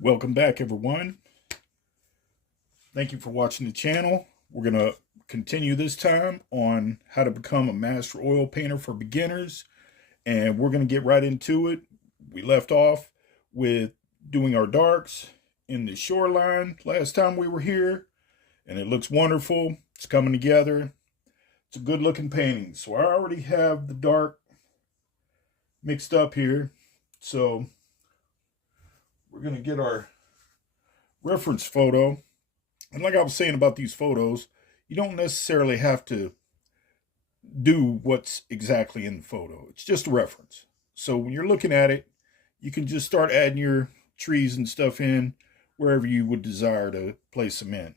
Welcome back, everyone. Thank you for watching the channel. We're going to continue this time on how to become a master oil painter for beginners, and we're going to get right into it. We left off with doing our darks in the shoreline last time we were here, and it looks wonderful. It's coming together. It's a good looking painting. So I already have the dark mixed up here. So we're going to get our reference photo. And like I was saying about these photos, you don't necessarily have to do what's exactly in the photo. It's just a reference. So when you're looking at it, you can just start adding your trees and stuff in wherever you would desire to place them in.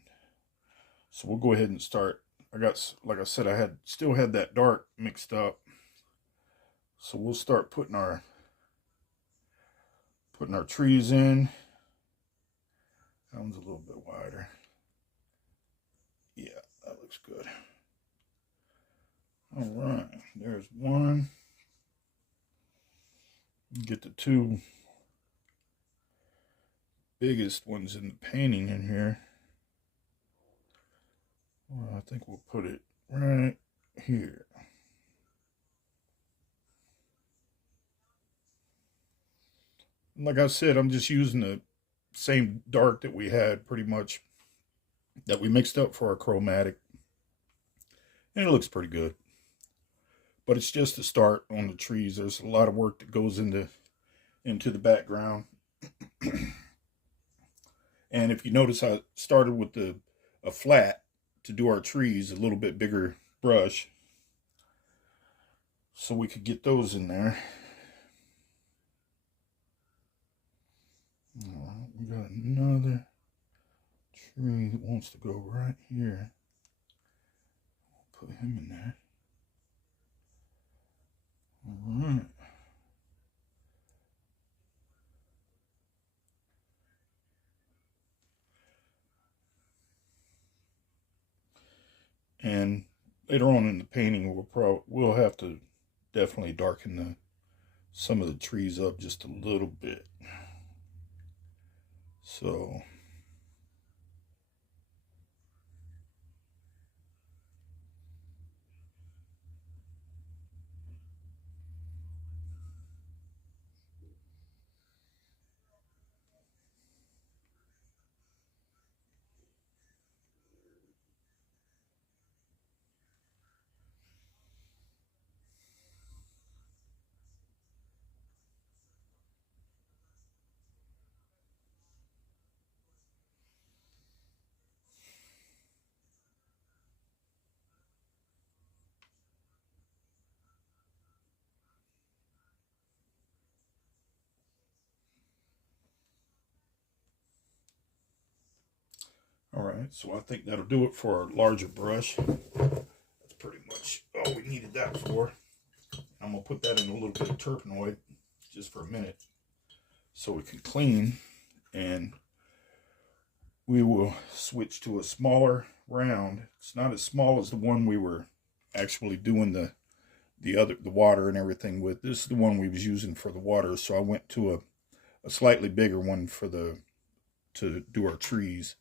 So we'll go ahead and start. Like I said, I still had that dark mixed up. So we'll start putting our trees in. That one's a little bit wider. Yeah, that looks good. All right, there's one. Get the two biggest ones in the painting in here. Well, I think we'll put it right here. Like I said, I'm just using the same dark that we had pretty much, that we mixed up for our chromatic. And it looks pretty good. But it's just a start on the trees. There's a lot of work that goes into the background. And if you notice, I started with a flat to do our trees, a little bit bigger brush, so we could get those in there. All right, we got another tree that wants to go right here. I'll put him in there. All right. And later on in the painting, we'll have to definitely darken some of the trees up just a little bit. So all right, so I think that'll do it for our larger brush. That's pretty much all we needed that for. I'm gonna put that in a little bit of turpenoid just for a minute so we can clean, and we will switch to a smaller round. It's not as small as the one we were actually doing the water and everything with. This is the one we was using for the water, so I went to a slightly bigger one to do our trees.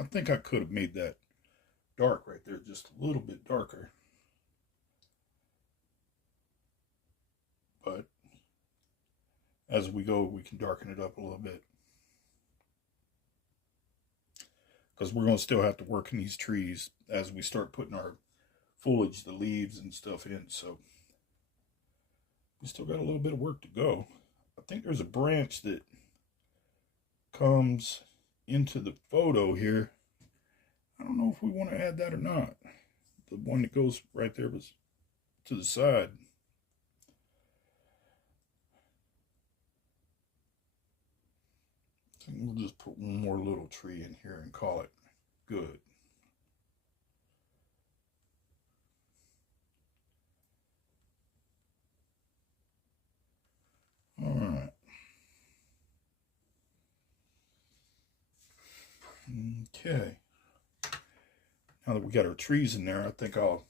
I think I could have made that dark right there just a little bit darker. as we go, we can darken it up a little bit. Because we're going to still have to work in these trees as we start putting our foliage, the leaves and stuff in. So we still got a little bit of work to go. I think there's a branch that comes into the photo here. I don't know if we want to add that or not. The one that goes right there was to the side. I think we'll just put one more little tree in here and call it good. All right. Okay. Now that we got our trees in there, I think I'll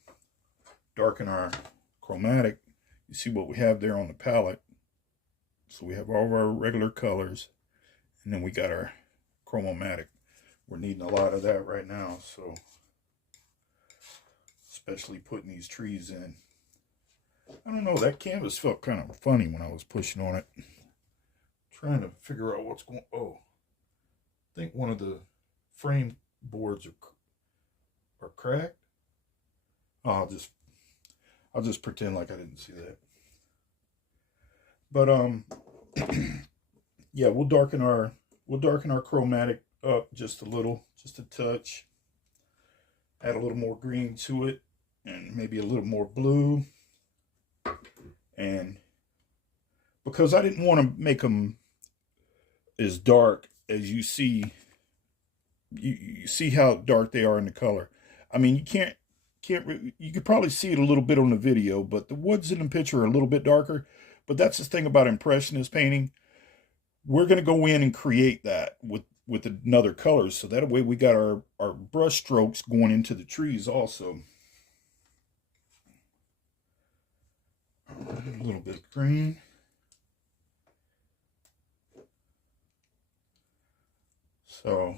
darken our chromatic. You see what we have there on the palette. So we have all of our regular colors, and then we got our chromatic. We're needing a lot of that right now, so especially putting these trees in. I don't know, that canvas felt kind of funny when I was pushing on it. Trying to figure out what's going on. Oh, I think one of the frame boards are cracked. I'll just pretend like I didn't see that. But yeah, we'll darken our chromatic up just a little, just a touch. Add a little more green to it, and maybe a little more blue. And because I didn't want to make them as dark as you see, you see how dark they are in the color. I mean, you could probably see it a little bit on the video, but the woods in the picture are a little bit darker. But that's the thing about Impressionist painting. We're going to go in and create that with another color, so that way we got our brush strokes going into the trees also. A little bit of green. So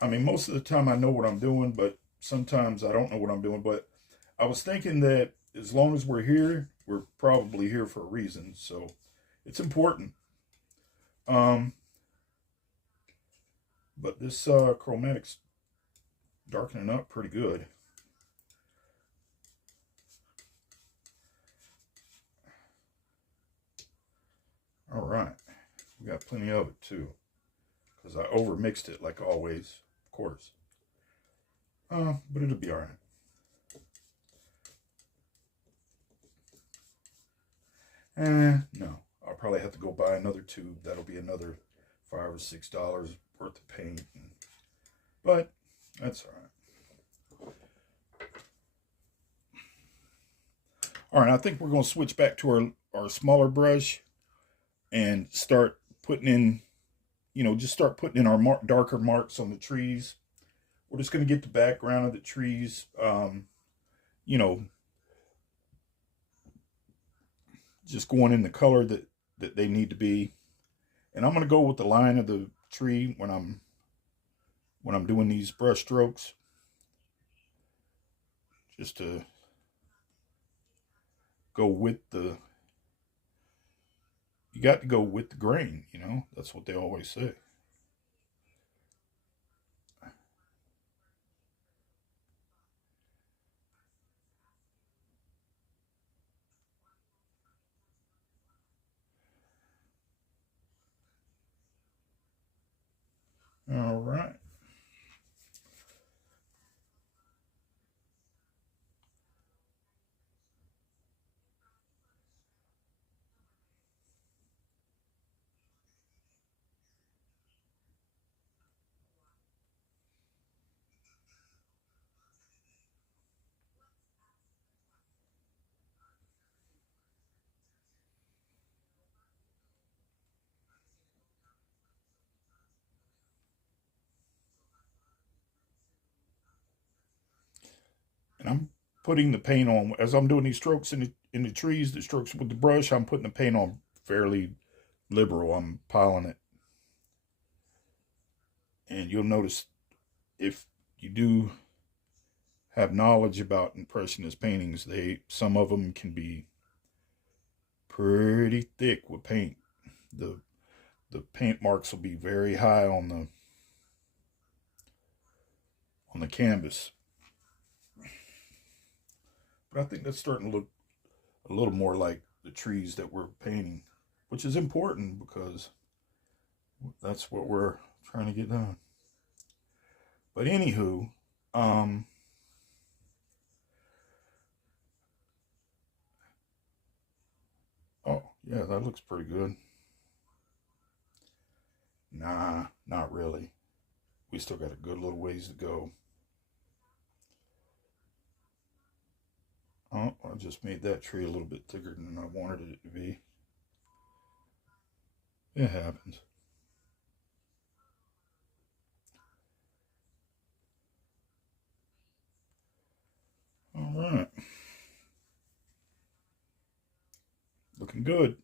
I mean, most of the time I know what I'm doing, but sometimes I don't know what I'm doing. But I was thinking that as long as we're here, we're probably here for a reason. So it's important. But this chromatic's darkening up pretty good. All right, we got plenty of it too, because I overmixed it like always, of course. But it'll be all right. No, I'll probably have to go buy another tube. That'll be another $5 or $6 worth of paint. But that's all right. All right, I think we're going to switch back to our smaller brush and start putting in, just start putting in our darker marks on the trees. We're just going to get the background of the trees, just going in the color that they need to be. And I'm going to go with the line of the tree when I'm doing these brush strokes, just to go with the, you got to go with the grain, that's what they always say. All right. And I'm putting the paint on as I'm doing these strokes in the trees, the strokes with the brush. I'm putting the paint on fairly liberal. I'm piling it, and you'll notice if you do have knowledge about impressionist paintings, some of them can be pretty thick with paint. The paint marks will be very high on the canvas. But I think that's starting to look a little more like the trees that we're painting, which is important because that's what we're trying to get done. But anywho, oh yeah, that looks pretty good. Nah, not really. We still got a good little ways to go. Oh, I just made that tree a little bit thicker than I wanted it to be. It happens. All right. Looking good.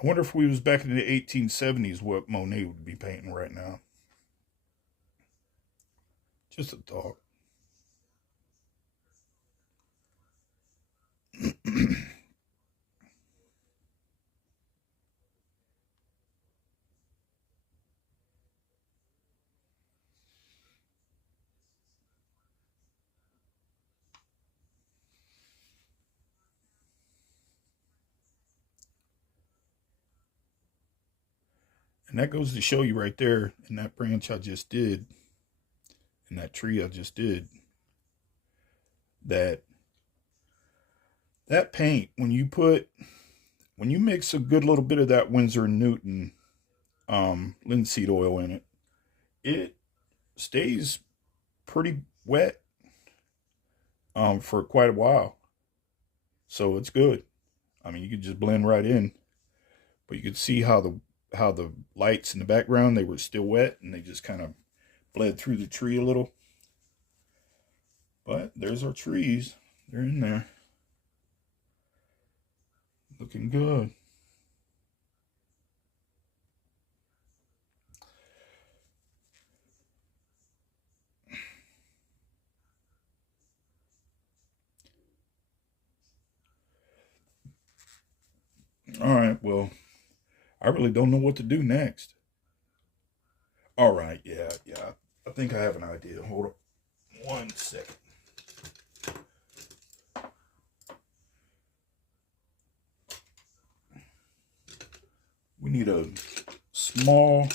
I wonder if we was back in the 1870s, what Monet would be painting right now. Just a thought. And that goes to show you right there in that branch I just did, in that tree I just did, that that paint, when you mix a good little bit of that Winsor and Newton linseed oil in it, it stays pretty wet for quite a while. So it's good. I mean, you could just blend right in, but you could see how the lights in the background, they were still wet and they just kind of bled through the tree a little. But there's our trees. They're in there. Looking good. All right, well, I really don't know what to do next. All right, yeah. I think I have an idea. Hold on 1 second. We need a small,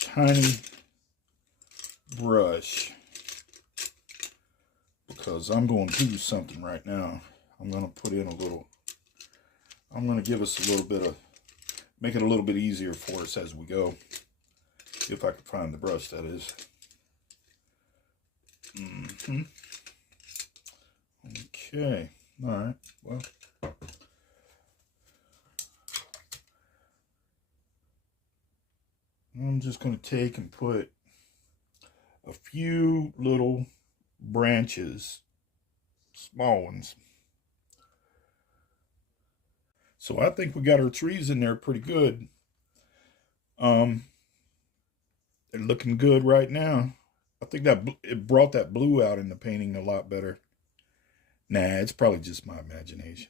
tiny brush because I'm going to do something right now. I'm going to put in a little, I'm going to give us a little bit of, make it a little bit easier for us as we go. If I can find the brush, that is. Okay. All right. Well, I'm just going to take and put a few little branches, small ones. So I think we got our trees in there pretty good. They're looking good right now. I think that it brought that blue out in the painting a lot better. Nah, it's probably just my imagination.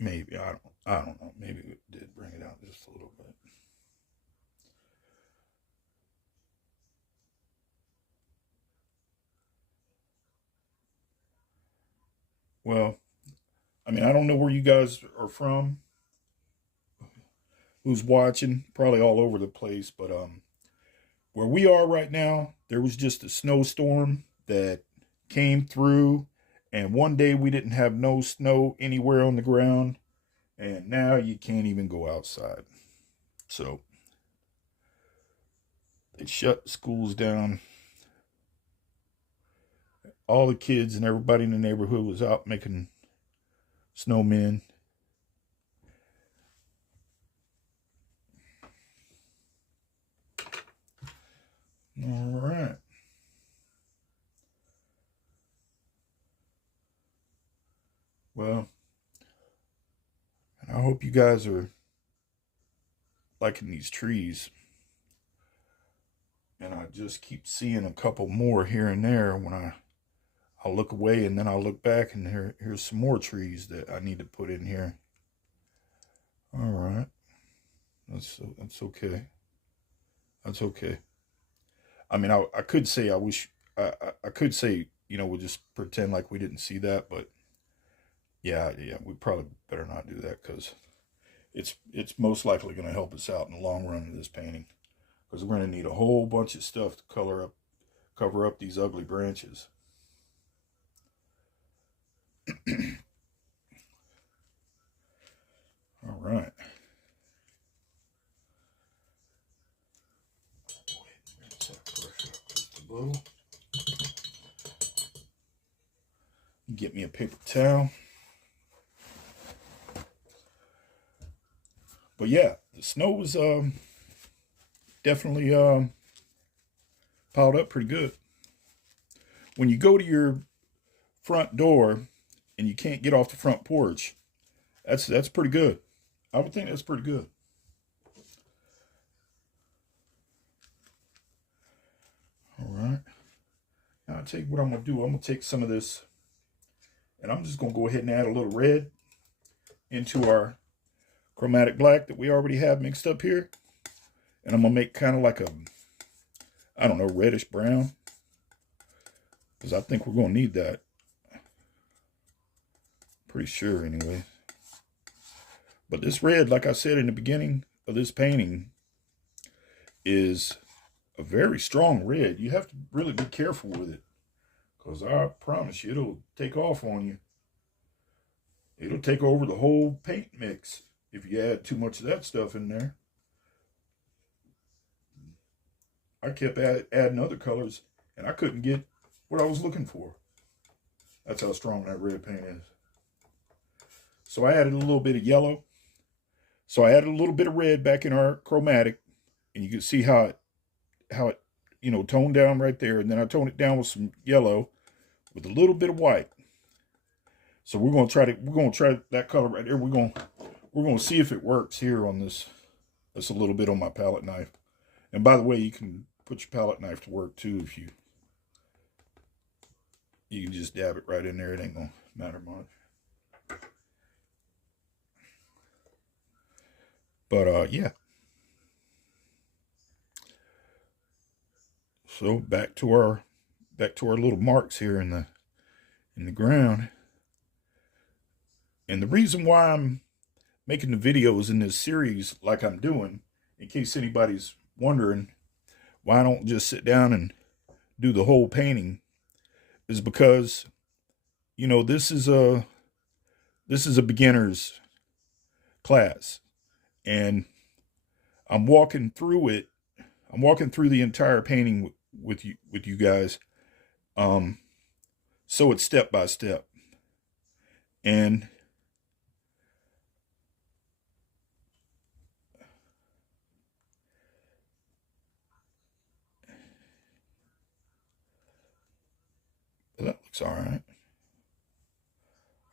Maybe I don't know. Maybe it did bring it out just a little bit. Well, I mean, I don't know where you guys are from, who's watching, probably all over the place, but where we are right now, there was just a snowstorm that came through, and one day we didn't have no snow anywhere on the ground, and now you can't even go outside. So they shut schools down. All the kids and everybody in the neighborhood was out making snowmen. All right. Well, I hope you guys are liking these trees. And I just keep seeing a couple more here and there when I'll look away, and then I'll look back, and here's some more trees that I need to put in here. All right. That's okay. That's okay. I mean, I could say I could say, we'll just pretend like we didn't see that, but yeah, we probably better not do that, because it's most likely going to help us out in the long run of this painting, because we're going to need a whole bunch of stuff to cover up these ugly branches. All right. Get me a paper towel. But yeah, the snow was definitely piled up pretty good. When you go to your front door and you can't get off the front porch, that's pretty good. I would think that's pretty good. All right. Now I'll tell you what I'm going to do. I'm going to take some of this, and I'm just going to go ahead and add a little red into our chromatic black that we already have mixed up here. And I'm going to make kind of like a, I don't know, reddish brown, because I think we're going to need that. Pretty sure anyway. But this red, like I said in the beginning of this painting, is a very strong red. You have to really be careful with it, because I promise you, it'll take off on you. It'll take over the whole paint mix if you add too much of that stuff in there. I kept adding other colors, and I couldn't get what I was looking for. That's how strong that red paint is. So I added a little bit of yellow. So I added a little bit of red back in our chromatic, and you can see how it toned down right there. And then I toned it down with some yellow with a little bit of white. So we're gonna try that color right there. We're gonna see if it works here on this. That's a little bit on my palette knife. And by the way, you can put your palette knife to work too if you can just dab it right in there. It ain't gonna matter much. But yeah. So back to our little marks here in the ground. And the reason why I'm making the videos in this series like I'm doing, in case anybody's wondering why I don't just sit down and do the whole painting, is because this is a beginner's class, and I'm walking through it. I'm walking through the entire painting with you guys. So it's step by step. And that looks all right.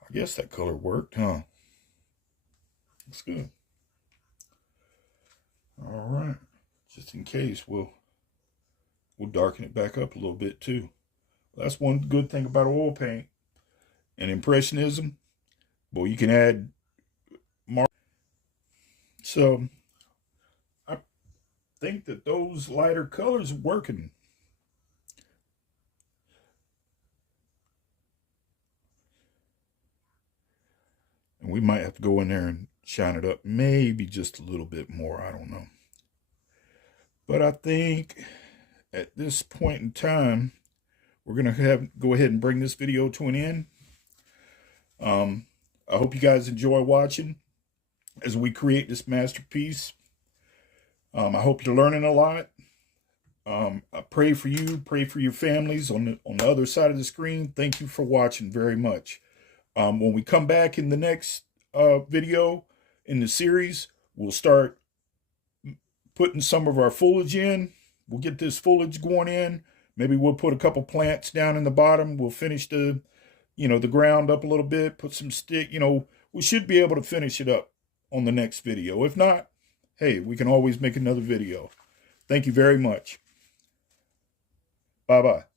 I guess that color worked, huh? Looks good. All right. Just in case, we'll darken it back up a little bit too. That's one good thing about oil paint and impressionism. Well, you can add mark. So I think that those lighter colors are working. And we might have to go in there and shine it up maybe just a little bit more. I don't know. But I think at this point in time, we're going to go ahead and bring this video to an end. I hope you guys enjoy watching as we create this masterpiece. I hope you're learning a lot. I pray for you, pray for your families on the other side of the screen. Thank you for watching very much. When we come back in the next video in the series, we'll start putting some of our foliage in. We'll get this foliage going in. Maybe we'll put a couple plants down in the bottom. We'll finish the ground up a little bit, put some stick, we should be able to finish it up on the next video. If not, hey, we can always make another video. Thank you very much. Bye-bye.